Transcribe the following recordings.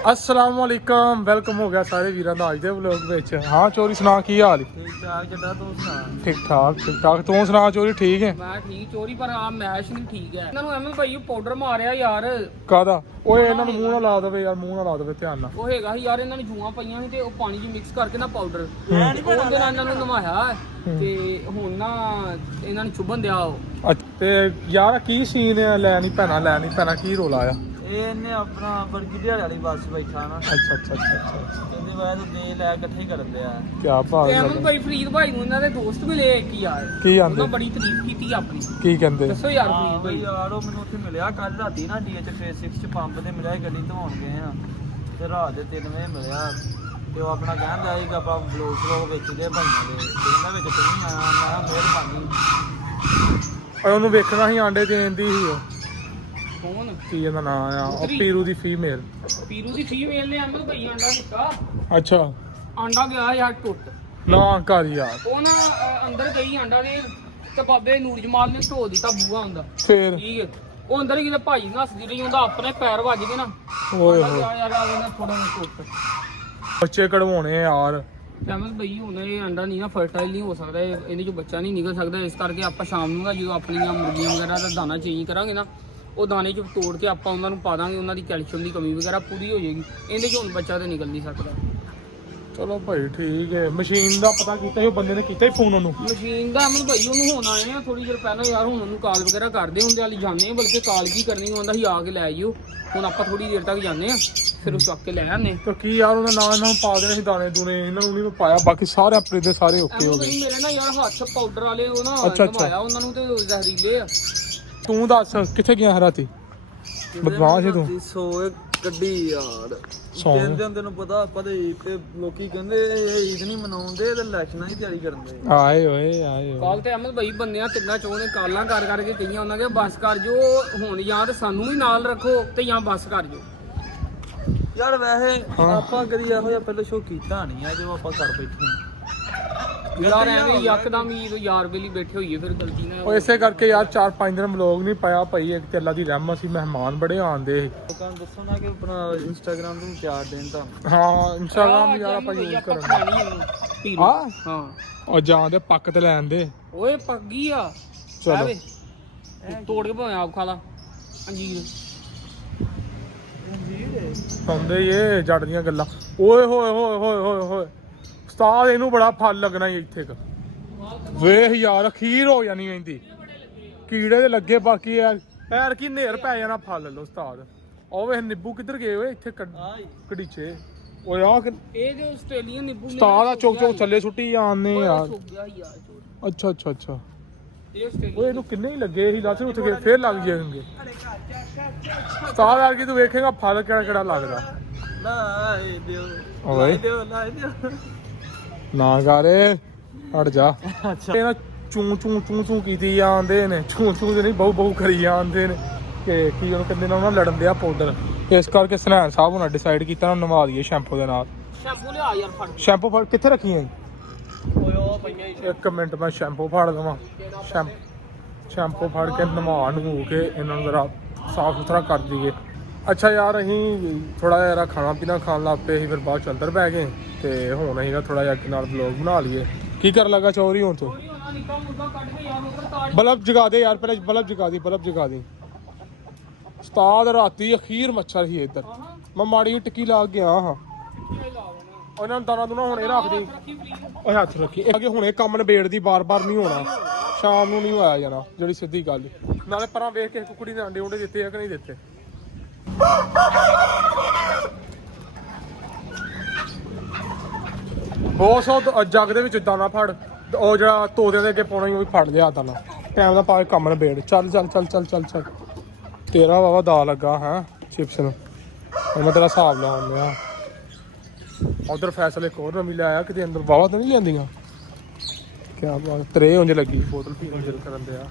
अस्सलाम वालेकुम वेलकम हो गया सारे वीरां दा अज दे व्लॉग विच। हाँ चोरी सुना की हाल ठीक ठाक जदा तू सुना ठीक ठाक तू सुना चोरी ठीक है मैं ठीक चोरी पर आ मैश नहीं ठीक है ਇਹਨਾਂ ਨੂੰ ਐਵੇਂ ਭਾਈ ਪਾਊਡਰ ਮਾਰਿਆ ਯਾਰ ਕਾਦਾ ਓਏ ਇਹਨਾਂ ਨੂੰ ਮੂੰਹ ਨਾ ਲਾ ਦੇਵੇ ਯਾਰ ਮੂੰਹ ਨਾ ਲਾ ਦੇਵੇ ਧਿਆਨ ਨਾਲ ਉਹ ਹੈਗਾ ਸੀ ਯਾਰ ਇਹਨਾਂ ਨੇ ਜੂਆਂ ਪਈਆਂ ਸੀ ਤੇ ਉਹ ਪਾਣੀ 'ਚ ਮਿਕਸ ਕਰਕੇ ਨਾ ਪਾਊਡਰ ਉਹਦੇ ਨਾਲ ਇਹਨਾਂ ਨੂੰ ਨਵਾਇਆ ਤੇ ਹੁਣ ਨਾ ਇਹਨਾਂ ਨੂੰ ਚੁੱਭਣ ਦਿਆ ਉਹ ਤੇ ਯਾਰ ਕੀ ਸੀਨ ਹੈ ਲੈ ਨਹੀਂ ਪੈਣਾ ਕੀ ਰੋਲਾ ਆ ਇਹ ਇਹਨੇ ਆਪਣਾ ਬਰਗੀ ਦਿਹਾੜੀ ਵਾਲੀ ਬੱਸ ਬੈਠਾ ਨਾ ਅੱਛਾ ਇਹਦੇ ਬਾਅਦ ਦੇ ਲੈ ਇਕੱਠੇ ਕਰਨ ਦਿਆ ਕੀ ਬਾਤ ਤੇ ਅਮਨ ਭਾਈ ਫਰੀਦ ਭਾਈ ਨੂੰ ਇਹਨਾਂ ਦੇ ਦੋਸਤ ਮਿਲੇ ਕੀ ਯਾਰ ਕੀ ਆਂਦੇ ਉਹਨਾਂ ਬੜੀ ਤਾਰੀਫ ਕੀਤੀ ਆਪਣੀ ਕੀ ਕਹਿੰਦੇ ਦੱਸੋ ਯਾਰ ਫਰੀਦ ਭਾਈ ਯਾਰ ਉਹ ਮੈਨੂੰ ਉੱਥੇ ਮਿਲਿਆ ਕੱਲ ਰਾਤੀ ਨਾ ਡੀਐਚ ਫੇਸ 6 ਚ ਪੰਪ ਤੇ ਮਿਲਿਆ ਗੱਡੀ ਧਵਾਉਣ ਗਏ ਆ ਤੇ ਰਾਤ ਦੇ 3 ਵਜੇ ਮਿਲਿਆ ਤੇ ਉਹ ਆਪਣਾ ਕਹਿੰਦਾ ਸੀ ਕਿ ਆਪਾਂ ਬਲੌਗ ਵੇਚਦੇ ਭਾਈਆਂ ਦੇ ਇਹਨਾਂ ਵਿੱਚ ਤੇ ਨਹੀਂ ਆਇਆ ਮੈਂ ਮਿਹਰਬਾਨੀ ਉਹਨੂੰ ਵੇਖਣਾ ਸੀ ਆਂਡੇ ਦੇਣ ਦੀ ਸੀ ਉਹ ਕੌਣ ਕੀ ਇਹਦਾ ਨਾਮ ਆ ਉਹ ਪੀਰੂ ਦੀ ਫੀਮੇਲ ਦੀ ਫੀਮੇਲ ਨੇ ਅਮਨ ਭਾਈ ਆਂਡਾ ਦਿੱਤਾ ਅੱਛਾ ਆਂਡਾ ਗਿਆ ਯਾਰ ਟੁੱਟ ਨਾ ਕਰ ਯਾਰ ਉਹ ਨਾ ਅੰਦਰ ਗਈ ਆਂਡਾ ਦੇ ਤੇ ਬਾਬੇ ਨੂਰ ਜਮਾਲ ਨੇ ਢੋ ਦਿੱਤਾ ਬੂਆ ਹੁੰਦਾ ਫੇਰ ਠੀਕ ਹੈ ਉਹ ਅੰਦਰ ਹੀ ਕਿਤੇ ਭਾਈ ਨੱਸਦੀ ਰਹੀ ਹੁੰਦਾ ਆਪਣੇ ਪੈਰ ਵੱਜ ਗਏ ਨਾ ਓਏ ਆਂਡਾ ਹੋਏ ਗਿਆ ਯਾਰ ਆ ਥੋੜਾ ਜਿਹਾ ਟੁੱਟ ਬੱਚੇ ਕਢਵਾਉਣੇ ਯਾਰ ਅਮਨ ਭਾਈ ਹੁਣ ਇਹ ਅੰਡਾ ਨਹੀਂ ਨਾ ਫਰਟਾਈਲ ਨਹੀਂ ਹੋ ਸਕਦਾ ਇਹਦੇ ਚੋਂ ਬੱਚਾ ਨਹੀਂ ਨਿਕਲ ਸਕਦਾ ਇਸ ਕਰਕੇ ਆਪਾਂ ਸ਼ਾਮ ਨੂੰ ਨਾ ਜਦੋਂ ਆਪਣੀਆਂ ਮੁਰਗੀਆਂ ਵਗੈਰਾ ਦਾ ਦਾਣਾ ਚੇਂਜ ਕਰਾਂਗੇ ਨਾ ਉਹ ਦਾਣੇ 'ਚ ਤੋੜ ਕੇ ਆਪਾਂ ਉਹਨਾਂ ਨੂੰ ਪਾ ਦਾਂਗੇ ਉਹਨਾਂ ਦੀ ਕੈਲਸ਼ੀਅਮ ਦੀ ਕਮੀ ਵਗੈਰਾ ਪੂਰੀ ਹੋ ਜਾਏਗੀ ਇਹਦੇ 'ਚ ਹੁਣ ਬੱਚਾ ਤੇ ਨਿਕਲ ਨਹੀਂ ਸਕਦਾ ਚਲੋ ਭਾਈ ਠੀਕ ਹੈ ਮਸ਼ੀਨ ਦਾ ਪਤਾ ਕੀਤਾ ਸੀ ਉਹ ਬੰਦੇ ਨੇ ਕੀਤਾ ਹੀ ਫੋਨ ਉਹਨੂੰ ਮਸ਼ੀਨ ਦਾ ਅਮਨ ਭਾਈ ਉਹਨੂੰ ਹੁਣ ਆਏ ਆ ਥੋੜੀ ਦੇਰ ਪਹਿਲਾਂ ਯਾਰ ਹੁਣ ਉਹਨੂੰ ਕਾਲ ਵਗੈਰਾ ਕਰਦੇ ਹੁੰਦੇ ਵਾਲੀ ਜਾਂਦੇ ਬਲਕਿ ਕਾਲ ਕੀ ਕਰਨੀ ਹੁੰਦਾ ਸੀ ਆ ਕੇ ਲੈ ਆਈਓ ਹੁਣ ਆਪਾਂ ਥੋੜੀ ਦੇਰ ਤੱਕ ਜਾਂਦੇ ਆ ਫਿਰ ਉਹ ਚੱਕ ਕੇ ਲੈ ਆਨੇ ਤਾਂ ਕੀ ਯਾਰ ਉਹਨਾਂ ਨਾਲ ਇਹਨਾਂ ਨੂੰ ਪਾ ਦੇਣੇ ਸੀ ਦਾਣੇ ਦੂਣੇ ਇਹਨਾਂ ਨੂੰ ਨਹੀਂ ਪਾਇਆ ਬਾਕੀ ਸਾਰੇ ਆਪਣੇ ਦੇ ਸਾਰੇ ਓਕੇ ਹੋ ਗਏ ਮੇਰੇ ਨਾ ਯਾਰ ਹੱਥ ਪਾਊਡਰ ਵਾਲੇ ਉਹ ਨਾ ਅੱਛਾ। ਨਵਾਇਆ ਉਹਨਾਂ ਨੂੰ ਤੇ ਜ਼ਹਿਰੀਲੇ ਆ ਤੂੰ ਦੱਸ ਕਿੱਥੇ ਗਿਆ ਹਰਾਤੀ ਬਦਮਾਸ਼ ਹੈ ਤੂੰ ਸੋਏ ਗੱਡੀ ਯਾਰ ਸੌਂ ਤੈਨੂੰ ਪਤਾ ਆਪਾਂ ਤੇ ਲੋਕੀ ਕਹਿੰਦੇ ਈਦ ਨਹੀਂ ਮਨਾਉਂਦੇ ਤੇ ਇਲੈਕਸ਼ਨਾਂ ਦੀ ਤਿਆਰੀ ਕਰਦੇ ਆਏ ਓਏ ਕਾਲ ਤੇ ਅਹਿਮਦ ਭਾਈ ਬੰਨਿਆ ਤਿੰਨਾਂ ਚੋਂ ਨੇ ਕਾਲਾਂ ਕਰ ਕਰਕੇ ਕਈਆਂ ਉਹਨਾਂ ਦੇ ਬੱਸ ਕਰ ਜੋ ਹੁਣ ਜਾਂ ਤੇ ਸਾਨੂੰ ਵੀ ਨਾਲ ਰੱਖੋ ਤੇ ਜਾਂ ਬੱਸ ਕਰ ਜੋ ਯਾਰ ਵੈਸੇ ਆਪਾਂ ਕਦੀ ਇਹੋ ਜਿਹਾ ਪਹਿਲਾਂ ਸ਼ੋਅ ਕੀਤਾ ਨਹੀਂ ਆ ਜੋ ਆਪਾਂ ਕਰ ਬੈਠੇ ਯਾਰ ਐਵੇਂ ਯਕਦਮ ਹੀ ਯਾਰ ਬੇਲੀ ਬੈਠੇ ਹੋਈਏ ਫਿਰ ਗਲਤੀ ਨਾਲ ਉਹ ਇਸੇ ਕਰਕੇ ਯਾਰ 4-5 ਦਿਨ ਵਲੌਗ ਨਹੀਂ ਪਾਇਆ ਭਾਈ ਇੱਕ ਤੇ ਅੱਲਾ ਦੀ ਰਹਿਮਤ ਸੀ ਮਹਿਮਾਨ ਬੜੇ ਆਉਂਦੇ ਸੀ ਲੋਕਾਂ ਨੂੰ ਦੱਸੋ ਨਾ ਕਿ ਆਪਣਾ ਇੰਸਟਾਗ੍ਰਾਮ ਨੂੰ ਪਿਆਰ ਦੇਣ ਤਾਂ ਹਾਂ ਇੰਸਟਾਗ੍ਰਾਮ ਯਾਰ ਆਪਾਂ ਯੂਜ਼ ਕਰਾਂਗੇ ਹਾਂ ਉਹ ਜਾਂਦੇ ਪੱਕ ਤੇ ਲੈਣ ਦੇ ਓਏ ਪੱਗੀ ਆ ਚਲੋ ਤੋੜ ਕੇ ਭਾਵੇਂ ਆਪ ਖਾ ਲਾ ਅੰਜੀਰ ਸੁਣਦੇ ਇਹ ਜੜ ਦੀਆਂ ਗੱਲਾਂ ਓਏ ਹੋਏ ਉਸਤਾਦ ਇਹਨੂੰ ਬੜਾ ਫਲ ਲੱਗਣਾ ਈ ਇੱਥੇ ਕ ਵੇਖ ਯਾਰ ਅਖੀਰ ਹੋ ਜਾਣੀ ਇਹਦੀ ਕੀੜੇ ਦੇ ਲੱਗੇ ਬਾਕੀ ਯਾਰ ਕੀ ਨੇਰ ਪੈ ਜਾਣਾ ਫਲ ਲੋ ਉਸਤਾਦ ਉਹ ਵੇਖ ਨਿੱਬੂ ਕਿੱਧਰ ਗਏ ਓਏ ਇੱਥੇ ਕੜੀਚੇ ਓਏ ਆ ਇਹ ਜੋ ਆਸਟ੍ਰੇਲੀਅਨ ਨਿੱਬੂ ਉਸਤਾਦ ਆ ਚੁੱਕ ਥੱਲੇ ਸੁੱਟੀ ਜਾਂਦੇ ਯਾਰ ਅੱਛਾ ਓਏ ਇਹਨੂੰ ਕਿੰਨੇ ਹੀ ਲੱਗੇ ਸੀ ਲੱਥ ਉੱਠ ਕੇ ਫੇਰ ਲੱਗ ਜਾਣਗੇ ਉਸਤਾਦ ਯਾਰ ਕੀ ਤੂੰ ਵੇਖੇਗਾ ਫਲ ਕਿਹੜਾ ਲੱਗਦਾ ਲਾਏ ਦਿਓ ਓਏ ਲਾਏ ਦਿਓ ਨਾ ਕਰੇ ਹਟ ਜਾ ਇਹ ਨਾ ਚੂੰ ਕੀਤੀ ਜਾਂਦੇ ਨੇ ਚੂੰ ਤੇ ਨਹੀਂ ਬਹੁ ਕਰੀ ਜਾਂਦੇ ਨੇ ਕਿ ਕੀ ਉਹਨੂੰ ਕਹਿੰਦੇ ਨੇ ਉਹਨਾਂ ਲੜਨ ਦਿਆ ਪਾਊਡਰ ਇਸ ਕਰਕੇ ਸਨੈਨ ਸਾਹਿਬ ਉਹਨਾਂ ਡਿਸਾਈਡ ਕੀਤਾ ਨਾ ਨਵਾ ਦਈਏ ਸ਼ੈਂਪੂ ਦੇ ਨਾਲ ਸ਼ੈਂਪੂ ਲਿਆ ਯਾਰ ਫੜ ਸ਼ੈਂਪੂ ਫੜ ਕਿੱਥੇ ਰੱਖੀ ਹੈ ਓਏ ਉਹ ਪਈਆਂ ਹੀ ਇੱਕ ਮਿੰਟ ਮੈਂ ਸ਼ੈਂਪੂ ਫੜ ਦਵਾਂ ਸ਼ੈਂਪੂ ਫੜ ਕੇ ਨਵਾ ਨੂੰ ਕੇ ਇਹਨਾਂ ਨੂੰ ਜ਼ਰਾ ਸਾਫ ਸੁਥਰਾ ਕਰ ਦਈਏ ਅੱਛਾ ਯਾਰ ਅਸੀਂ ਥੋੜਾ ਜਿਹਾ ਖਾਣਾ ਪੀਣਾ ਖਾਣ ਲੱਗ ਪਏ ਸੀ ਫਿਰ ਬਾਅਦ ਚ ਅੰਦਰ ਬਹਿ ਗਏ ਤੇ ਹੁਣ ਅਸੀਂ ਥੋੜਾ ਜਿਹਾ ਨਾਲ ਵਲੌਗ ਬਣਾ ਲਈਏ ਕੀ ਕਰਨ ਲੱਗਾ ਚੋਰੀ ਹੁਣ ਤੋਂ ਬਲਬ ਜਗਾ ਦੇ ਯਾਰ ਪਹਿਲੇ ਬਲਬ ਜਗਾ ਦੀ ਉਸਤਾਦ ਰਾਤੀ ਅਖੀਰ ਮੱਛਰ ਸੀ ਇੱਧਰ ਮੈਂ ਮਾੜੀ ਟਿੱਕੀ ਲਾ ਗਿਆ ਹਾਂ ਉਹਨਾਂ ਨੂੰ ਦਾਣਾ ਦੁਣਾ ਹੁਣੇ ਰੱਖ ਦੀ ਓਏ ਹੱਥ ਰੱਖੀ ਅੱਗੇ ਹੁਣੇ ਕੰਮ ਨਿਬੇੜਦੀ ਬਾਰ-ਬਾਰ ਨਹੀਂ ਹੋਣਾ ਸ਼ਾਮ ਨੂੰ ਨਹੀਂ ਆਇਆ ਜਾਣਾ ਜਿਹੜੀ ਸਿੱਧੀ ਗੱਲ ਨਾਲੇ ਪਰਾਂ ਵੇਖ ਕੇ ਕੁਕੜੀ ਦੇ ਅੰਡੇ ਦਿੱਤੇ ਆ ਕਿ ਨਹੀਂ ਦਿੱਤੇ ਬਹੁਤ ਸੋ ਜੱਗ ਦੇ ਵਿੱਚ ਦਾਣਾ ਫੜ ਉਹ ਜਿਹੜਾ ਤੋਦਿਆਂ ਦੇ ਅੱਗੇ ਪਾਉਣਾ ਉਹ ਵੀ ਫੜ ਲਿਆ ਦਾਣਾ ਟਾਈਮ ਦਾ ਪਾ ਕੇ ਕੰਮ ਨਿਬੇੜ ਚੱਲ ਤੇਰਾ ਬਾਬਾ ਦਾ ਲੱਗਾ ਹੈ ਚਿਪਸ ਨੂੰ ਮੈਂ ਤੇਰਾ ਹਿਸਾਬ ਲਾਉਣ ਲਿਆ ਉਧਰ ਫੈਸਲੇ ਕੋਰ ਨਵੀਂ ਲਿਆਇਆ ਕਿਤੇ ਅੰਦਰ ਬਾਵਾ ਤਾਂ ਨਹੀਂ ਲਿਆਂਦੀਆਂ ਕਿਆ ਬਾਤ ਤਰੇ ਉਂਝ ਲੱਗੀ ਬੋਤਲ ਪੀਣ ਦਿਲ ਕਰਨ ਦਿਆ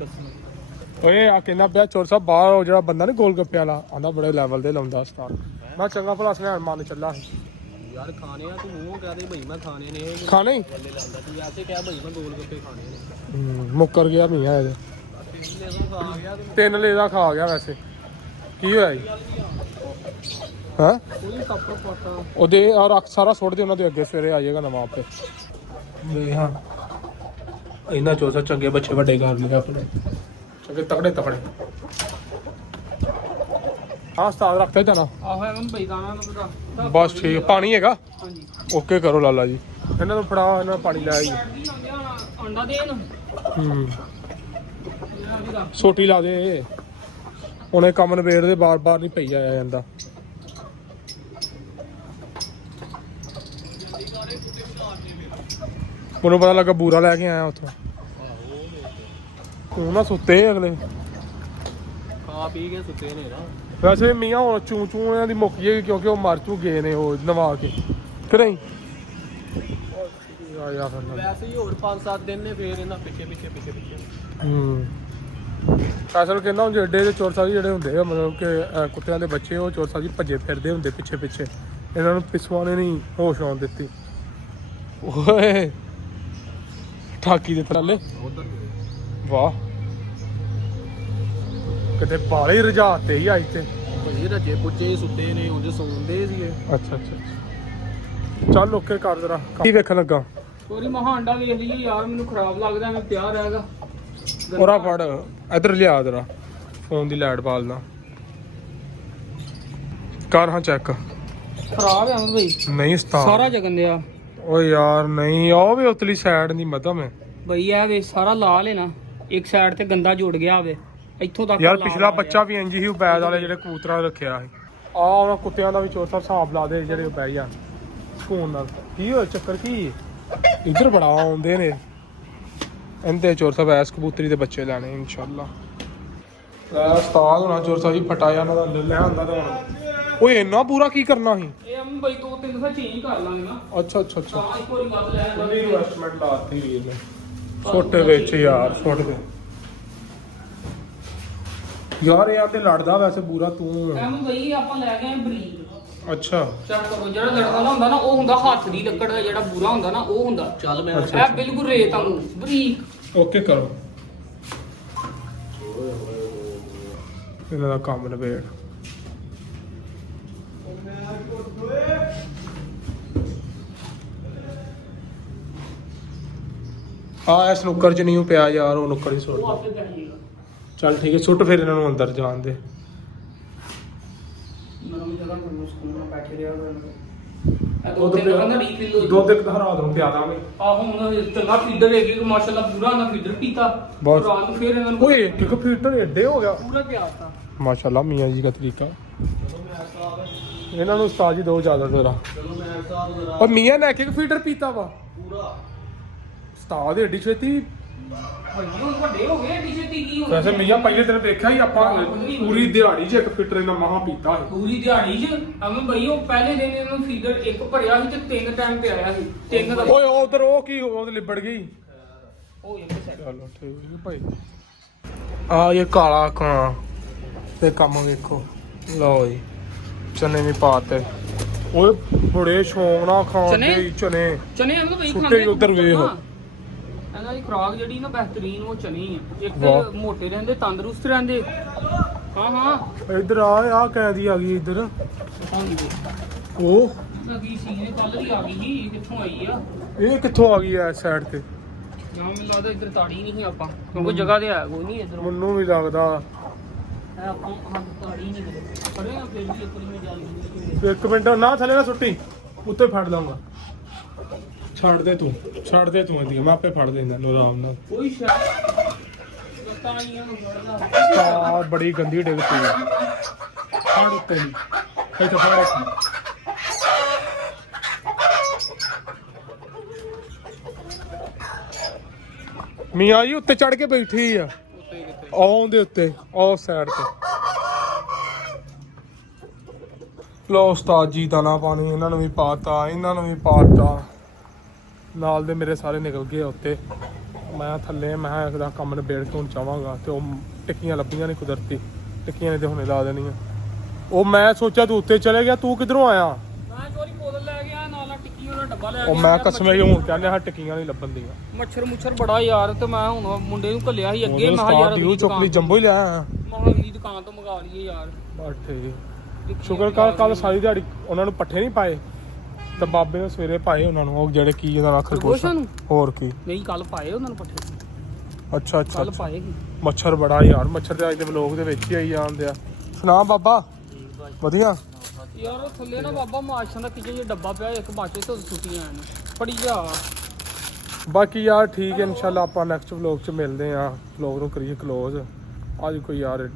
ਓਏ ਆ ਕਹਿੰਦਾ ਪਿਆ ਚੋਰ ਸਾਹਿਬ ਬਾਹਰ ਉਹ ਜਿਹੜਾ ਬੰਦਾ ਨੀ ਗੋਲ ਗੱਪੇ ਵਾਲਾ ਆਂਦਾ ਬੜੇ ਲੈਵਲ ਦੇ ਲਾਉਂਦਾ ਸਟਾਰ ਮੈਂ ਚੰਗਾ ਭਲਾ ਸੁਨੇਹਾਨ ਮਨ ਚੱਲਾ ਸੀ ਯਾਰ ਖਾਣੇ ਆ ਤੂੰ ਮੂੰਹੋਂ ਕਹਿ ਦੇ ਭਾਈ ਮੈਂ ਖਾਣੇ ਨੇ ਖਾਣੇ ਹੀ ਬੱਲੇ ਲਾਉਂਦਾ ਤੂੰ ਐਸੇ ਕਹਿ ਭਾਈ ਮੈਂ ਗੋਲ ਗੱਪੇ ਖਾਣੇ ਨੇ ਮੁੱਕਰ ਗਿਆ ਮੀਆਂ ਇਹਦੇ ਖਾ ਗਿਆ 3 ਲੇ ਦਾ ਖਾ ਗਿਆ ਵੈਸੇ ਕੀ ਹੋਇਆ ਜੀ ਹਾਂ ਉਹਦੀ ਕੱਪ ਪਾਟਾ ਉਹਦੇ ਆ ਰੱਖ ਸਾਰਾ ਸੁੱਟ ਦੇ ਉਹਨਾਂ ਦੇ ਅੱਗੇ, ਸਵੇਰੇ ਆ ਜਾਏਗਾ ਨਵਾਂ ਆਪੇ। ਵੇ ਹਾਂ ਇਹਨਾਂ ਚੋਂ ਚੰਗੇ ਬੱਚੇ ਵੱਡੇ ਕਰ ਲਏ ਆਪਣੇ, ਚੰਗੇ ਤਕੜੇ ਤਕੜੇ। ਹਾਂ ਉਸਤਾਦ ਰੱਖਤਾ ਜਾਣਾ। ਆਹੋ ਐਵੇਂ ਬਈ ਦਾਣਾ ਨੂੰ ਬਸ ਠੀਕ, ਪਾਣੀ ਹੈਗਾ? ਹਾਂਜੀ ਓਕੇ ਕਰੋ ਲਾਲਾ ਜੀ, ਇਹਨਾਂ ਨੂੰ ਫੜਾ, ਇਹਨਾਂ ਨੂੰ ਪਾਣੀ ਲੈ ਆਈ। ਅੰਡਾ ਦੇਣ ਸੋਟੀ ਲਾ ਦੇ, ਉਹਨੇ ਕੰਮ ਨਵੇੜ ਦੇ, ਬਾਰ ਬਾਰ ਨਹੀਂ ਪਈ ਆਇਆ ਜਾਂਦਾ। ਮੈਨੂੰ ਪਤਾ ਲੱਗਾ ਬੂਰਾ ਲੈ ਕੇ ਆਇਆ ਉੱਥੋਂ। ਤੂੰ ਨਾ ਸੁੱਤੇ ਅਗਲੇ ਖਾ ਪੀ ਕੇ ਸੁੱਤੇ ਨੇ ਨਾ। ਵੈਸੇ ਮੀਆਂ ਹੁਣ ਚੂੰ ਚੂੰ ਇਹਨਾਂ ਦੀ ਮੁੱਕ ਜਾਏਗੀ, ਕਿਉਂਕਿ ਉਹ ਮਰ ਚੂ ਗਏ ਨੇ ਉਹ ਨਵਾ ਕੇ ਕਰੇ ਵੈਸੇ ਹੀ ਹੋਰ 5-7 ਦਿਨ ਨੇ, ਫੇਰ ਇਹਨਾਂ ਪਿੱਛੇ ਪਿੱਛੇ ਅਸਲ ਕਹਿੰਦਾ ਹੁਣ ਜਿਹੜੇ ਦੇ ਚੋਰ ਸਾਜੀ ਜਿਹੜੇ ਹੁੰਦੇ ਆ, ਮਤਲਬ ਕਿ ਕੁੱਤਿਆਂ ਦੇ ਬੱਚੇ, ਉਹ ਚੋਰ ਸਾਜੀ ਭੱਜੇ ਫਿਰਦੇ ਹੁੰਦੇ ਪਿੱਛੇ ਪਿੱਛੇ, ਇਹਨਾਂ ਨੂੰ ਪਿਛੂਆਂ ਨੇ ਨਹੀਂ ਹੋਸ਼ ਆਉਣ ਦਿੱਤੀ। ਓਏ ਠਾਕੀ ਦੇ ਥੱਲੇ ਵਾਹ, ਕਿਤੇ ਬਾਲੇ ਰਜਾਤੇ ਹੀ ਅੱਜ ਤੇ ਭਾਈ ਰੱਜੇ ਪੁੱਜੇ ਸੁੱਤੇ ਨੇ, ਉਂਝ ਸੌਂਦੇ ਸੀਗੇ। ਅੱਛਾ ਅੱਛਾ ਚੱਲ ਓਕੇ ਕਰ ਜਰਾ। ਕੀ ਵੇਖਣ ਲੱਗਾ? ਸੋਰੀ ਮਹਾ ਅੰਡਾ ਵੇਖ ਲਈਏ ਯਾਰ, ਮੈਨੂੰ ਖਰਾਬ ਲੱਗਦਾ, ਮੈਂ ਪਿਆ ਰਹੇਗਾ। ਉਹਰਾ ਫੜ ਇੱਧਰ ਲਿਆ ਜਰਾ, ਫੋਨ ਦੀ ਲਾਈਟ ਬਾਲਦਾ ਕਰ। ਹਾਂ ਚੈੱਕ ਖਰਾਬ ਹੈ ਬਈ, ਨਹੀਂ ਉਸਤਾਦ ਸਾਰਾ ਜਗਨ ਦਿਆ। ਓ ਯਾਰ ਨਹੀਂ, ਉਹ ਵੀ ਉਤਲੀ ਸਾਈਡ ਨਹੀਂ ਮਦਮ ਹੈ ਬਈ ਆ ਵੇ ਸਾਰਾ ਲਾਲ ਹੈ ਨਾ, ਇੱਕ ਸਾਈਡ ਤੇ ਗੰਦਾ ਜੁੜ ਗਿਆ ਹੋਵੇ ਇੱਥੋਂ ਤੱਕ। ਯਾਰ ਪਿਛਲਾ ਬੱਚਾ ਵੀ ਇੰਜ ਹੀ ਬੈਦ ਵਾਲੇ ਜਿਹੜੇ ਕਬੂਤਰਾਂ ਰੱਖਿਆ ਸੀ, ਆ ਉਹਨਾਂ ਕੁੱਤਿਆਂ ਦਾ ਵੀ ਚੋਰ ਸਾਹਿਬ ਹਿਸਾਬ ਲਾ ਦੇ ਜਿਹੜੇ ਬਹਿ ਜਾਣ ਸਕੂਨ ਨਾਲ। ਕੀ ਹੋਇਆ ਚੱਕਰ ਕੀ ਇੱਧਰ ਬੜਾ ਆਉਂਦੇ ਨੇ ਇਹਦੇ ਚੋਰ ਸਾਹਿਬ, ਐਸ ਕਬੂਤਰੀ ਦੇ ਬੱਚੇ ਲੈਣੇ ਇਨਸ਼ਾਅੱਲਾ। ਉਸਤਾਦ ਹੋਣਾ ਚੋਰ ਸਾਹਿਬ ਫਟਾਇਆ ਉਹਨਾਂ ਦਾ ਲੈ ਆਂਦਾ ਤਾਂ ਹੁਣ। ਓਏ ਇੰਨਾ ਪੂਰਾ ਕੀ ਕਰਨਾ ਸੀ? ਇਹ ਅਮ ਬਈ 2-3 ਸਾਲ ਚੇਂਜ ਕਰ ਲਾਂਗੇ ਨਾ। ਅੱਛਾ ਅੱਛਾ ਅੱਛਾ, ਤਾਂ ਇੱਕ ਵਾਰੀ ਵੱਧ ਲੈ ਬੜੀ ਇਨਵੈਸਟਮੈਂਟ ਲਾਤੀ ਵੀਰ ਨੇ ਛੋਟੇ ਵਿੱਚ ਯਾਰ, ਫੁੱਟ ਦੇ ਯਾਰ। ਇਹ ਤੇ ਲੜਦਾ ਵੈਸੇ ਬੂਰਾ ਤੂੰ। ਐਮ ਬਈ ਆਪਾਂ ਲੈ ਗਏ ਬਰੀਕ। ਅੱਛਾ ਚੈੱਕ ਕਰੋ, ਜਿਹੜਾ ਲੜਨ ਵਾਲਾ ਹੁੰਦਾ ਨਾ, ਉਹ ਹੁੰਦਾ ਹੱਥ ਦੀ ਲੱਕੜ ਦਾ, ਜਿਹੜਾ ਬੂਰਾ ਹੁੰਦਾ ਨਾ ਉਹ ਹੁੰਦਾ। ਚੱਲ ਮੈਂ ਅੱਛਾ, ਇਹ ਬਿਲਕੁਲ ਰੇਤ ਵਾਂਗੂ ਬਰੀਕ। ਓਕੇ ਕਰੋ ਇਹਨਾਂ ਦਾ ਕੰਮ ਨਵੇੜ। ਆ ਇਸ ਨੁੱਕਰ ਚ ਨਹੀਂ ਪਿਆ ਯਾਰ, ਉਹ ਨੁੱਕਰ ਹੀ ਸੁੱਟ ਉਹ ਦੇ। ਆਪੇ ਪੈ ਜਾਏਗਾ। ਚੱਲ ਠੀਕ ਹੈ, ਸੁੱਟ ਫਿਰ ਇਹਨਾਂ ਨੂੰ ਅੰਦਰ ਜਾਣ ਦੇ। ਨਰਮ ਜਗ੍ਹਾ ਨੂੰ ਸਕੂਨ ਨਾਲ ਬੈਠੇ ਰਿਹਾ ਇਹ ਦੁੱਧ 2-3 ਦਿਨ ਦਾ ਰੀਫਿਲ ਹੋ ਦੁੱਧ ਇੱਕ ਤਾਂ ਰਾਤ ਨੂੰ ਪਿਆ ਦਾਂਗੇ। ਆਹੋ ਹੁਣ ਚੰਗਾ ਫੀਡਰ ਹੈਗੀ ਕਿ ਮਾਸ਼ਾਅੱਲਾ ਪੂਰਾ ਨਾ ਫੀਡਰ ਪੀਤਾ ਬਹੁਤ। ਰਾਤ ਨੂੰ ਫੇਰ ਇਹਨਾਂ ਨੂੰ ਓਏ ਇੱਕ ਫੀਟਰ ਏਡੇ ਹੋ ਗਿਆ ਪੂਰਾ ਪਿਆ ਤਾ। ਮਾਸ਼ਾਅੱਲਾ ਮੀਆਂ ਜੀ ਦਾ ਤਰੀਕਾ। ਇਹਨਾਂ ਨੂੰ ਉਸਤਾਦ ਜੀ ਦੋ ਜ਼ਿਆਦਾ ਤੇਰਾ। ਚਲੋ ਮੈਂ ਸਾਹਿਬ ਜਰਾ ਔਰ ਮੀਆਂ ਨੇ ਇੱਕ ਫੀਟਰ ਪੀਤਾ ਵਾ ਪੂਰਾ ਉਸਤਾਦ ਏਡੀ ਛੇਤੀ। ਭਾਈ ਹੁਣ ਵੱਡੇ ਹੋ ਗਏ ਟੀ ਛੇਤੀ ਕੀ ਹੋ ਵੈਸੇ ਮੀਆਂ ਪਹਿਲੇ ਦਿਨ ਵੇਖਿਆ ਹੀ ਆਪਾਂ, ਪੂਰੀ ਦਿਹਾੜੀ 'ਚ ਇੱਕ ਫੀਟਰ ਇਹਨਾਂ ਮਹਾ ਪੀਤਾ ਸੀ। ਪੂਰੀ ਦਿਹਾੜੀ 'ਚ ਅਮਨ ਬਈ ਉਹ ਪਹਿਲੇ ਦਿਨ ਇਹਨੂੰ ਫੀਡਰ ਇੱਕ ਭਰਿਆ ਸੀ ਤੇ 3 ਟਾਈਮ ਪਿਆਇਆ ਸੀ। 3 ਦਾ ਓਏ ਉਧਰ ਉਹ ਕੀ ਉਹ ਲਿਬੜ ਗਈ। ਉਹ ਇੱਕ ਸੈਟ ਚਲੋ ਠੀਕ ਹੈ ਭਾਈ। ਆ ਇਹ ਕਾਲਾ ਕਾਂ ਤੇ ਕੰਮ ਵੇਖੋ। ਲਓ ਜੀ ਚਨੇ ਵੀ ਪਾਤੇ। ਓਏ ਬੜੇ ਸ਼ੌਂਕ ਨਾਲ ਖਾਂਦੇ ਹੀ ਚਨੇ। ਚਨੇ ਅਮਨ ਬਈ ਸੁੱਟੇ ਖਾਂਦੇ ਉੱਧਰ ਵੇਖ। ਇਹਨਾਂ ਦੀ ਖੁਰਾਕ ਜਿਹੜੀ ਨਾ ਬਿਹਤਰੀਨ ਉਹ ਚਨੇ ਹੀ ਆ। ਇੱਕ ਵਾਹ। ਤੇ ਮੋਟੇ ਰਹਿੰਦੇ, ਤੰਦਰੁਸਤ ਰਹਿੰਦੇ। ਹਾਂ ਹਾਂ ਇੱਧਰ ਆ ਕੈਦੀ ਆ ਗਈ ਇੱਧਰ। ਹਾਂਜੀ ਉਹ ਲੱਗੀ ਸੀ ਇਹ ਕੱਲ ਦੀ ਆ ਗਈ ਜੀ। ਇਹ ਕਿੱਥੋਂ ਆਈ ਆ? ਇਹ ਕਿੱਥੋਂ ਆ ਗਈ ਐ ਸਾਈਡ ਤੇ? ਜਾਂ ਮੈਨੂੰ ਲੱਗਦਾ ਇੱਧਰ ਤਾੜੀ ਨਹੀਂ ਸੀ ਆਪਾਂ, ਕਿਉਂਕਿ ਜਗ੍ਹਾ ਤੇ ਹੈ ਕੋਈ ਨਹੀਂ ਇੱਧਰ। ਮੈਨੂੰ ਵੀ ਲੱਗਦਾ। ਆਪਾਂ ਹੱਥ ਤਾੜੀ ਨਹੀਂ ਕਿਤੇ ਖੜੇ ਆ, ਫਿਰ ਵੀ ਇੱਕ ਵਾਰੀ ਮੈਂ ਜਾਣ ਇੱਕ ਮਿੰਟ ਨਾ ਥੱਲੇ ਨਾ ਸੁੱਟੀ, ਉੱਤੇ ਫੜ ਲਵਾਂਗਾ। ਛੱਡ ਦੇ ਤੂੰ ਇਹਦੀ, ਮੈਂ ਆਪੇ ਫੜ ਲੈਂਦਾ ਨੂੰ ਆਰਾਮ ਨਾਲ। ਕੋਈ ਸ਼ਾਇਦ ਲੱਤਾਂ ਆਈਆਂ ਨੂੰ ਫੜਦਾ। ਆ ਬੜੀ ਗੰਦੀ ਡਿੱਗ ਪਈ ਆ। ਫੜ ਉੱਤੇ ਹੀ ਇੱਥੇ ਫੜ। ਮੀਆਂ ਜੀ ਉੱਤੇ ਚੜ ਕੇ ਬੈਠੀ ਆ, ਆਉਂਦੇ ਉੱਤੇ ਉਸ ਸਾਈਡ ਤੇ। ਲੋ ਉਸਤਾਦ ਜੀ ਦਾਣਾ ਪਾਣੀ ਇਹਨਾਂ ਨੂੰ ਵੀ ਪਾਤਾ, ਇਹਨਾਂ ਨੂੰ ਵੀ ਪਾਤਾ। ਨਾਲ ਦੇ ਮੇਰੇ ਸਾਰੇ ਨਿਕਲ ਗਏ ਉੱਤੇ। ਮੈਂ ਥੱਲੇ, ਮੈਂ ਇੱਕ ਦਾ ਕੰਮ ਨਿਬੇੜ ਕੇ ਹੁਣ ਚਾਹਾਂਗਾ। ਤੇ ਉਹ ਟਿੱਕੀਆਂ ਲੱਭੀਆਂ ਨੇ ਕੁਦਰਤੀ, ਟਿੱਕੀਆਂ ਨੇ ਤੇ ਹੁਣੇ ਲਾ ਦੇਣੀਆਂ। ਉਹ ਮੈਂ ਸੋਚਿਆ ਤੂੰ ਉੱਤੇ ਚਲੇ ਗਿਆ, ਤੂੰ ਕਿੱਧਰੋਂ ਆਇਆ? ਮੈਂ ਚੋਰੀ ਬੋਤਲ ਲੈ ਗਿਆ ਨਾਲ ਟਿੱਕੀ ਉਹਦਾ ਡੱਬਾ ਲੈ ਉਹ ਗਿਆ। ਮੈਂ ਕਸਮੇ ਹੀ ਹੁਣ ਕਹਿੰਦੇ ਹਾਂ ਟਿੱਕੀਆਂ ਨਹੀਂ ਲੱਭਣ ਦੀਆਂ। ਮੱਛਰ ਬੜਾ ਯਾਰ, ਤੇ ਮੈਂ ਹੁਣ ਮੁੰਡੇ ਨੂੰ ਘੱਲਿਆ ਸੀ ਅੱਗੇ। ਮੈਂ ਕਿਹਾ ਯਾਰ ਯਾਰ ਚੋਕਲੀ ਜੰਬੋ ਹੀ ਲਿਆ। ਅਗਲੀ ਦੁਕਾਨ ਤੋਂ ਮੰਗਾ ਲਈਏ ਯਾਰ। ਬਸ ਠੀਕ। ਸ਼ੁਕਰ ਕਰ ਕੱਲ ਸਾਰੀ ਦਿਹਾੜੀ ਉਹਨਾਂ ਨੂੰ ਪੱਠੇ ਨਹੀਂ ਪਾਏ ਤੇ ਬਾਬੇ ਨੇ ਸਵੇਰੇ ਪਾਏ ਉਹਨਾਂ ਨੂੰ ਉਹ ਜਿਹੜੇ ਕੀ ਉਹਦਾ ਖਰਗੋਸ਼ ਖਰਗੋਸ਼ਾਂ ਨੂੰ? ਹੋਰ ਕੀ ਨਹੀਂ ਕੱਲ ਪਾਏ ਉਹਨਾਂ ਨੂੰ ਪੱਠੇ, ਅੱਛਾ ਅੱਛਾ ਕੱਲ ਅੱਛਾ। ਪਾਏ ਸੀ। ਮੱਛਰ ਬੜਾ ਯਾਰ, ਮੱਛਰ ਤੇ ਅੱਜ ਦੇ ਵਲੋਗ ਦੇ ਵਿੱਚ ਹੀ ਆਈ ਜਾਂਦੇ ਆ। ਸੁਣਾ ਬਾਬਾ ਵਧੀਆ। ਯਾਰ ਉਹ ਥੱਲੇ ਨਾ ਬਾਬਾ ਮਾਸ਼ਾਂ ਦਾ ਕਿਚਨ 'ਚ ਡੱਬਾ ਪਿਆ, ਇੱਕ ਮਾਚੇ ਤੋਂ ਛੁੱਟੀਆਂ ਨੇ ਪੜੀ ਜਾ। ਬਾਕੀ ਯਾਰ ਠੀਕ ਹੈ, ਇਨਸ਼ਾਅੱਲਾ ਆਪਾਂ ਨੈਕਸਟ ਵਲੋਗ 'ਚ ਮਿਲਦੇ ਆ। ਵਲੋਗ ਨੂੰ ਕਰੀਏ ਕਲੋਜ਼। ਅੱਜ ਕੋਈ ਯਾਰ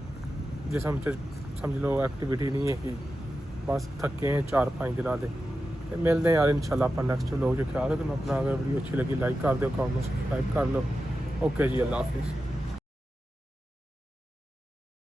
ਜਿਸਮ 'ਚ ਸਮਝ ਲਓ ਐਕਟੀਵਿਟੀ ਨਹੀਂ ਹੈਗੀ, ਬਸ ਥੱਕੇ 4-5 ਦਿਨਾਂ ਦੇ। ਤੇ ਮਿਲਦੇ ਯਾਰ ਇਨਸ਼ਾਅੱਲਾ ਆਪਾਂ ਨੈਕਸਟ ਵਲੋਗ 'ਚ। ਖਿਆਲ ਰੱਖਣਾ ਆਪਣਾ। ਅਗਰ ਵੀਡੀਓ ਅੱਛੀ ਲੱਗੀ ਲਾਈਕ ਕਰ ਦਿਓ, ਕਮੈਂਟ ਸਬਸਕ੍ਰਾਈਬ ਕਰ ਲਓ। ਓਕੇ ਜੀ, ਅੱਲਾ ਹਾਫਿਜ਼।